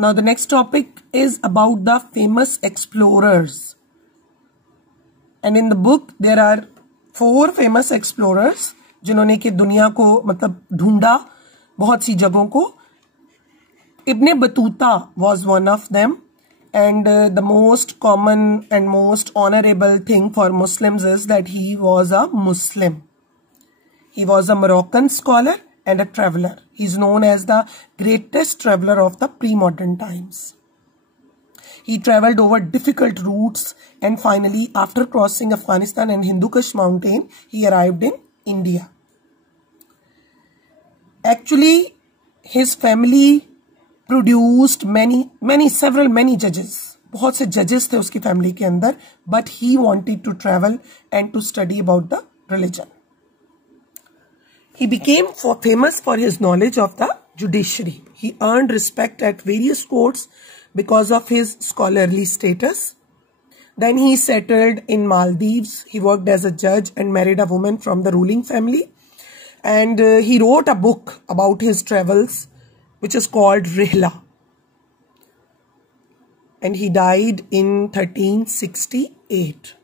Now the next topic is about the famous explorers. And in the book there are 4 famous explorers जिन्होंने कि दुनिया को मतलब ढूंढा बहुत सी जगहों को. Ibn Battuta was one of them, and the most common and most honorable thing for Muslims is that he was a Muslim. He was a Moroccan scholar and a traveler. He is known as the greatest traveler of the pre-modern times. He traveled over difficult routes, and finally, after crossing Afghanistan and Hindu Kush mountain, he arrived in India. Actually, his family produced many judges. बहुत से judges थे उसकी family के अंदर, but he wanted to travel and to study about the religion. He became famous for his knowledge of the judiciary. He earned respect at various courts because of his scholarly status. Then he settled in Maldives. He worked as a judge and married a woman from the ruling family. And he wrote a book about his travels, which is called Rihla. And he died in 1368.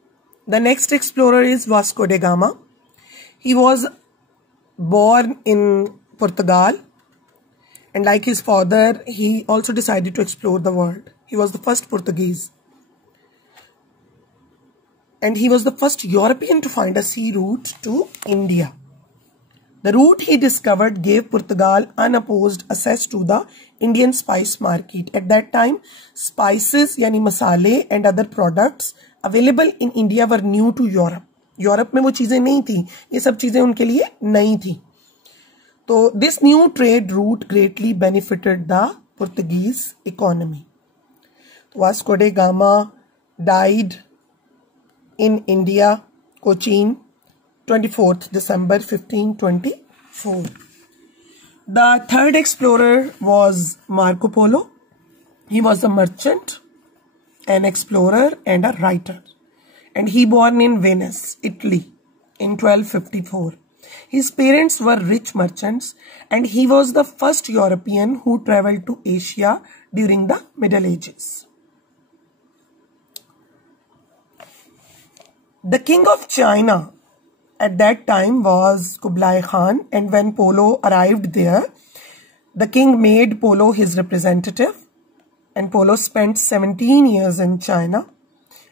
The next explorer is Vasco da Gama. He was born in Portugal, and like his father, he also decided to explore the world. He was the first Portuguese, and he was the first European to find a sea route to India. The route he discovered gave Portugal unopposed access to the Indian spice market. At that time, spices yani masale and other products available in India were new to Europe. Europe में वो चीजें नहीं थी, ये सब चीजें उनके लिए नई थी. तो this new trade route greatly benefited the Portuguese economy. Vasco day gamma died in India, Cochin, 24th December 1524. The third explorer was Marco Polo. He was a merchant, an explorer, and a writer. And he born in Venice, Italy in 1254. His parents were rich merchants, and he was the first European who traveled to Asia during the Middle Ages. The king of China at that time was Kublai Khan, and when Polo arrived there, the king made Polo his representative, and Polo spent 17 years in China.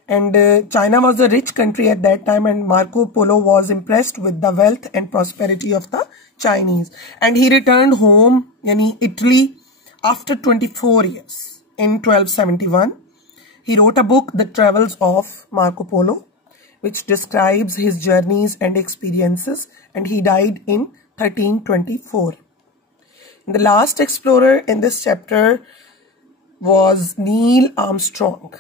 And China was a rich country at that time, and Marco Polo was impressed with the wealth and prosperity of the Chinese. And he returned home, yani Italy, after 24 years in 1271. He wrote a book, The Travels of Marco Polo, which describes his journeys and experiences, and he died in 1324. The last explorer in this chapter was Neil Armstrong.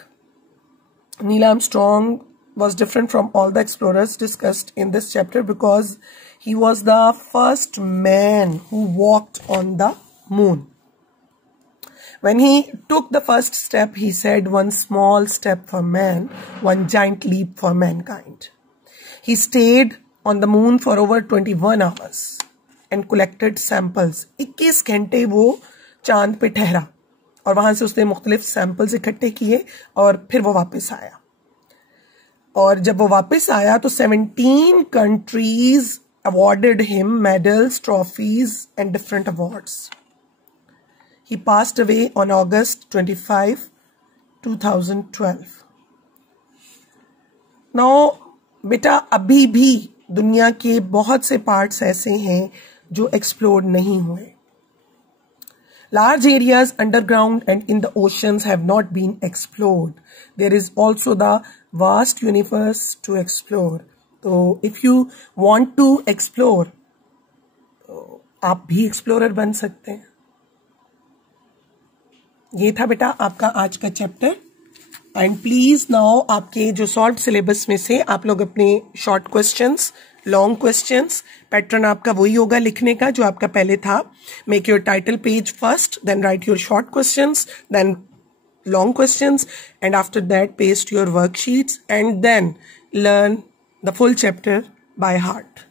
Neil Armstrong was different from all the explorers discussed in this chapter because he was the first man who walked on the moon. When he took the first step, he said, "One small step for man, one giant leap for mankind." He stayed on the moon for over 21 hours and collected samples. 21 घंटे वो चांद पे ठहरा और वहां से उसने मुख्तलिफ सैंपल्स इकट्ठे किए और फिर वो वापस आया. और जब वो वापस आया तो 17 countries awarded him medals, trophies and different awards. He passed away on August 25, 2012. Now, बेटा अभी भी दुनिया के बहुत से पार्ट्स ऐसे हैं जो एक्सप्लोर नहीं हुए. Large areas underground and in the oceans have not been explored. There is also the vast universe to explore. So if you want to explore, आप भी एक्सप्लोरर बन सकते हैं. ये था बेटा आपका आज का चैप्टर. एंड प्लीज नाउ आपके जो शॉर्ट सिलेबस में से आप लोग अपने short questions, long questions, pattern आपका वही होगा लिखने का जो आपका पहले था. Make your title page first, then write your short questions, then long questions, and after that paste your worksheets and then learn the full chapter by heart.